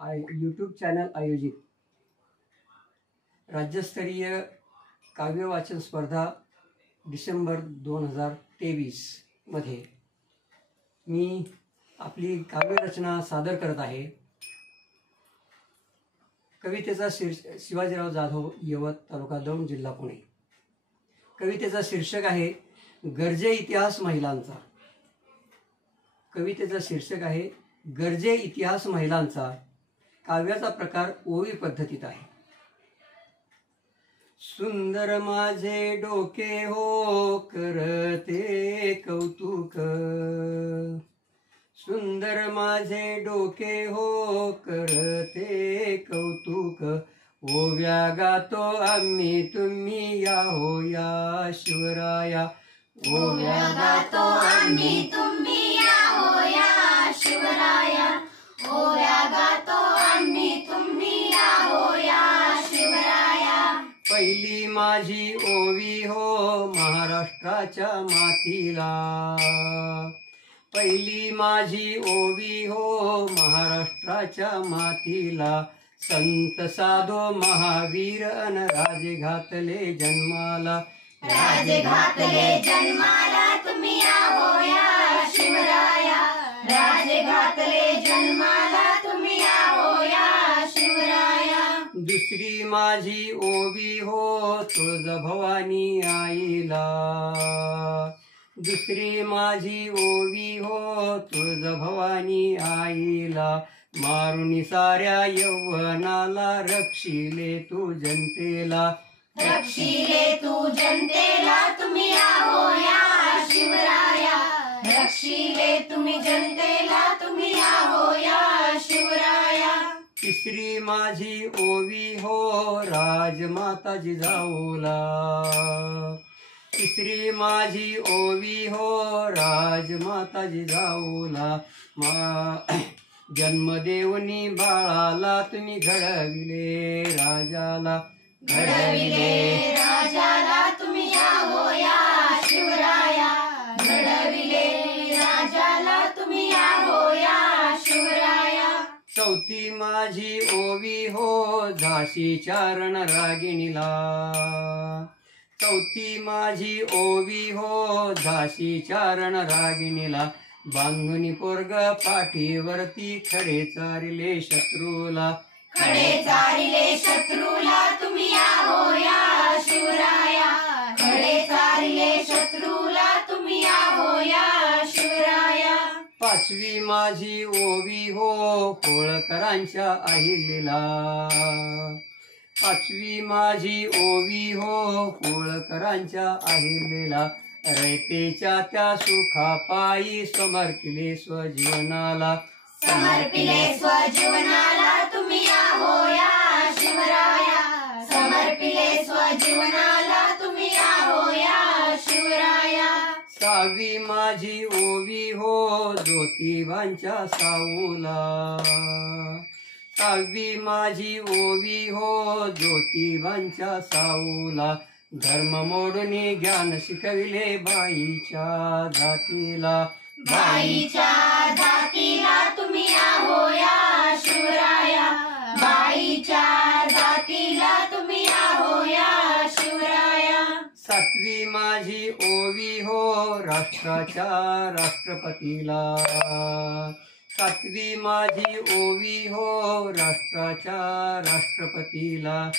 YouTube channel आयोजित राज्यस्तरीय काव्य वाचन स्पर्धा डिसेंबर 2023 मध्ये मी आपली काव्यरचना सादर करत आहे। कवितेचा शिवाजीराव जाधव, यवत, तालुका दौंड, जिल्हा पुणे। कवितेचा शीर्षक आहे गरजे इतिहास महिलांचा। कवितेचा शीर्षक आहे गरजे इतिहास महिलांचा। काव्याचा प्रकार ओवी पद्धतीत आहे। सुंदर माझे डोके हो करते कौतुक, सुंदर माझे डोके हो करते कौतुक। ओव्या गातो आम्ही तुम्ही या हो या शिवराया। ओव्या गातो आम्ही तुम्ही या हो या शिवराया। ओव्या गातो आम्ही तुम्ही या हो या शिवराया। पहिली माझी ओवी हो महाराष्ट्राच्या मातीला, पहिली माझी ओवी हो महाराष्ट्राच्या मातीला। संत साधो महावीर अन राजे घातले जन्माला, राजे घातले जन्माला तुम्ही या हो या शिवराया। राजे घातले जन्माला तुम्ही या हो या शिवराया। दुसरी माझी ओवी हो तुळजाभवानी आईला, दुसरी माझी ओवी हो तुळजाभवानी आईला। मारुनी साऱ्या यौवनाला रक्षिले तू जनतेला, रक्षिले तू जनतेला तुम्ही या हो या शिवराया। रक्षिले तुम्ही जनतेला तुम्ही या हो या शिवराया। तिसरी माझी ओवी हो राजमाता जिजाऊला, तिसरी माझी ओवी हो राजमाता जिजाऊला। जन्मदेवनी बाळाला तुम्ही घडविले राजाला, घडविले राजाला तुम्ही या हो या शिवराया। घडविले राजाला तुम्ही या हो या शिवराया। चौथी माझी ओवी हो झाशीच्या रणरागिणीला, चौथी माझी ओवी हो झाशीच्या रणरागिणीला। बांधुनी पोरग पाठीवरती खडे चारिले शत्रूला, खडे चारिले शत्रूला तुम्ही या हो या शिवराया। खडे चारिले शत्रूला तुम्ही या हो या शिवराया। पाचवी माझी ओवी हो होळकरांच्या अहिल्याला, पाचवी माझी ओवी हो होळकरांच्या अहिल्याला। रयतेच्या त्या सुखापायी समर्पिले स्वजीवनाला, समर्पिले स्वजीवनाला तुम्ही या हो या शिवराया। समर्पिले स्वजीवनाला तुम्ही या हो या शिवराया। सहावी माझी ओवी हो ज्योतिबांच्या साऊला, सहावी माझी ओवी हो ज्योतिबांच्या साऊला। धर्म मोडून ज्ञान शिकविले बाईच्या जातीला, बाईच्या जातीला तुम्ही या हो या शिवराया। बाईच्या जातीला तुम्ही या हो या शिवराया। सातवी माझी ओवी हो राष्ट्राच्या राष्ट्रपतीला, सातवी माझी ओवी हो राष्ट्राच्या राष्ट्रपतीला।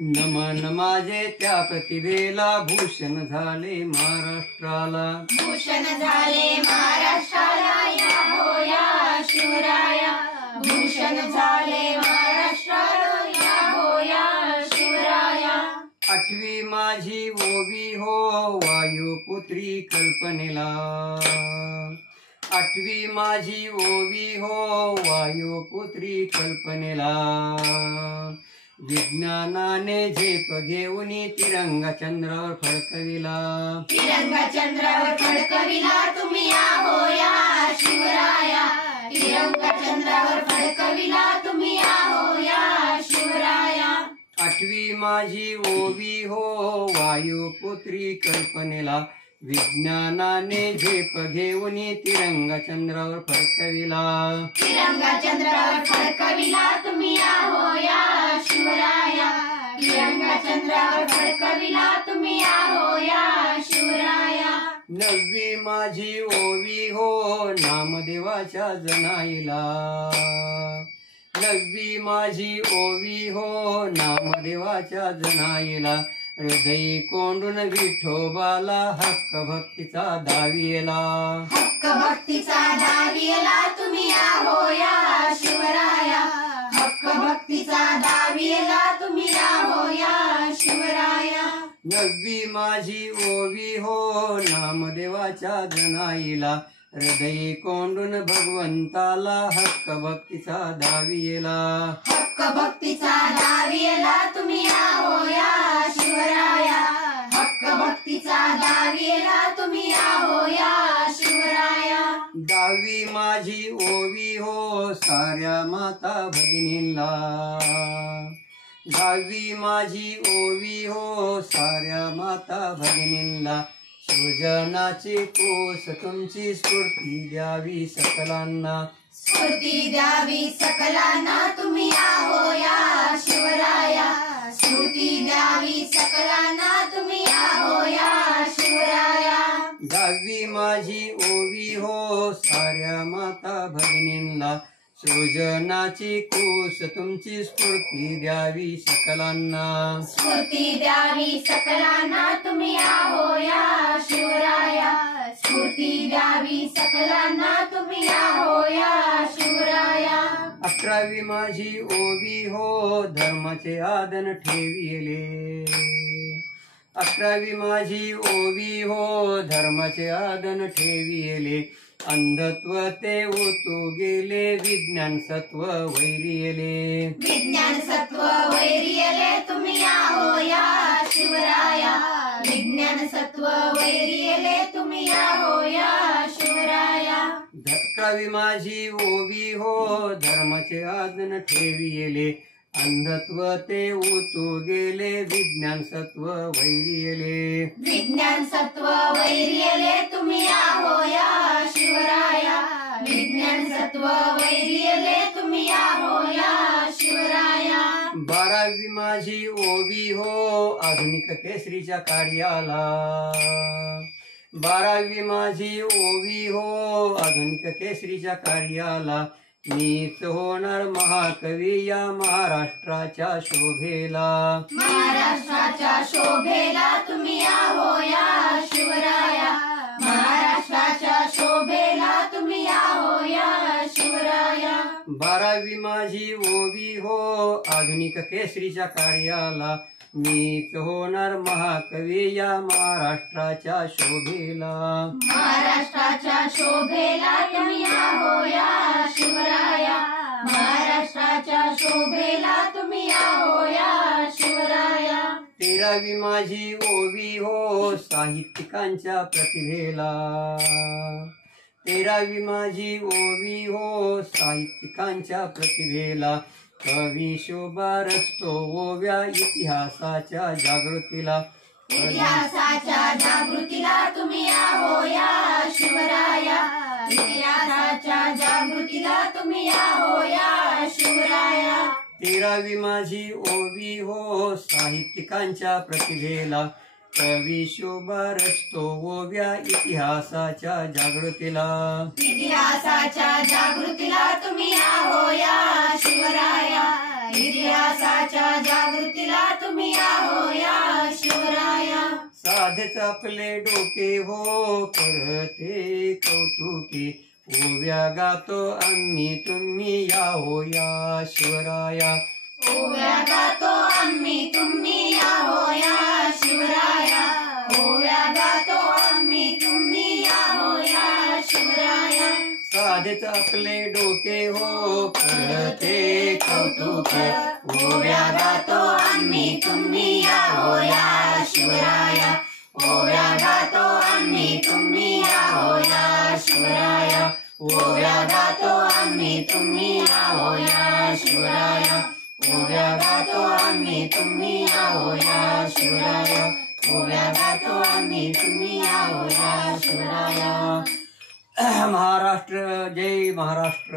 नमन माझे त्या प्रतिभेला भूषण झाले महाराष्ट्राला, भूषण झाले महाराष्ट्राला या हो या शिवराया। भूषण झाले महाराष्ट्राला या हो या शिवराया। आठवी माझी ओवी हो वायुपुत्री कल्पनेला, आठवी माझी ओवी हो वायुपुत्री कल्पनेला। विज्ञानाने झेप घेऊन तिरंगा चंद्रावर फडकविला, तिरंगा चंद्रावर फडकविला तुम्ही या हो या शिवराया। तिरंगा चंद्रावर फडकविला तुम्ही या हो या शिवराया। आठवी माझी ओवी हो वायुपुत्री कल्पनेला। विज्ञानाने झेप घेऊन तिरंगा चंद्रावर फडकविला. तिरंगा चंद्रावर फडकविला तुम्ही आहो या शिवराया. तिरंगा चंद्रावर फडकविला तुम्ही आहो या शिवराया. नववी माझी ओवी हो नामदेवाच्या जनाईला. नववी माझी ओवी हो नामदेवाच्या जनाईला. हृदयी कोंडून विठोबाला हक्क भक्तीचा दाविला. हक्क भक्तीचा दाविला तुम्ही आहो या शिवराया. हक्क भक्तीचा दाविला तुम्ही आहो या शिवराया. नववी माझी ओवी हो नामदेवाच्या जनाईला. हृदयी कोंडून भगवंताला हक्क भक्तीचा दाविला. हक्क भक्तीचा दाविला तुम्ही आहो या शिवराया. हक्क भक्तीचा दाविला तुम्ही आहो या शिवराया. दावी माझी ओवी हो साऱ्या माता भगिनींना. दावी माझी ओवी हो साऱ्या माता भगिनींना. सुजनाची कोस तुमची स्फूर्ती द्यावी सकलांना. स्फूर्ती द्यावी सकलांना तुम्ही आहो या शिवराया. स्फूर्ती द्यावी सकलांना तुम्ही आहो या शिवराया. दावी माझी ओवी हो साऱ्या माता भगिनींना. सृजनाची कोस तुमची स्फूर्ती द्यावी सकलांना. स्फूर्ती द्यावी सकलांना तुम्ही आहो या शिवराया. स्फूर्ती द्यावी सकलांना तुम्ही आहो या शिवराया. 11वी माझी ओवी हो धर्माचे आदन ठेविले. 11वी माझी ओवी हो धर्माचे आदन ठेविले. अंधत्व ते ओतू गेले विज्ञान सत्व वैरियले. विज्ञान सत्व वैरियले तुम्ही आहो या शिवराया. विज्ञान सत्व वैरियले तुम्ही आहो या शिवराया. 11वी माझी ओवी हो धर्माचे आदन ठेविले. अंधत्व ते ओतू गेले विज्ञान सत्व वैरियले. विज्ञान सत्व वैरियले तुम्ही आहो या शिवराया. विज्ञान सत्व वैरियले तुम्ही आहो या शिवराया. 12वी माझी ओवी हो आधुनिक केसरीच्या कार्याला. 12वी माझी ओवी हो आधुनिक केसरीच्या कार्याला. मीच होणार महाकवी या महाराष्ट्राच्या शोभेला. महाराष्ट्राच्या शोभेला तुम्ही आहो या शिवराया. महाराष्ट्राच्या शोभेला तुम्ही आहो या शिवराया. 12वी माझी ओवी हो आधुनिक केसरीच्या कार्याला. मीच होणार महाकवी या महाराष्ट्राच्या शोभेला. महाराष्ट्राच्या शोभेला तुम्ही आहो या शिवराया. महाराष्ट्राच्या शोभेला तुम्ही आहो या शिवराया. 13वी माझी ओवी हो साहित्यिकांच्या प्रतिभेला. 13वी माझी ओवी हो साहित्यिकांच्या प्रतिभेला. कवी शोभा रचतो ओव्या इतिहासाच्या जागृतीला. इतिहासाच्या जागृतीला तुम्ही आहो या शिवराया. इतिहासाच्या जागृतीला तुम्ही आहो या शिवराया. 13वी माझी ओवी हो साहित्यिकांच्या प्रतिभेला. कवी शोभा रचतो ओव्या इतिहासाच्या जागृतीला. इतिहासाच्या जागृतीला तुम्ही आहो या शिवराया. इतिहासाच्या जागृतीला तुम्ही आहो या शिवराया. साधेच आपले डोके हो करते कौतुके. ओव्या गातो आम्ही तुम्ही या हो या शिवराया. ओव्या गातो आम्ही तुम्ही आहो या शिवराया. ओव्या गातो आम्ही तुम्ही आहो या शिवराया. साधेच आपले डोके हो करते कौतुके. ओव्या गातो आम्ही तुम्ही आहो या शिवराया. ओव्या गातो आम्ही तुम्ही आहो या शिवराया. ओव्या गातो आम्ही तुम्ही आहो या शिवराया. ओव्या गातो आम्ही तुम्ही आहो या शिवराया. ओव्या गातो आम्ही तुम्ही या हो या शिवराया. महाराष्ट्र जय महाराष्ट्र.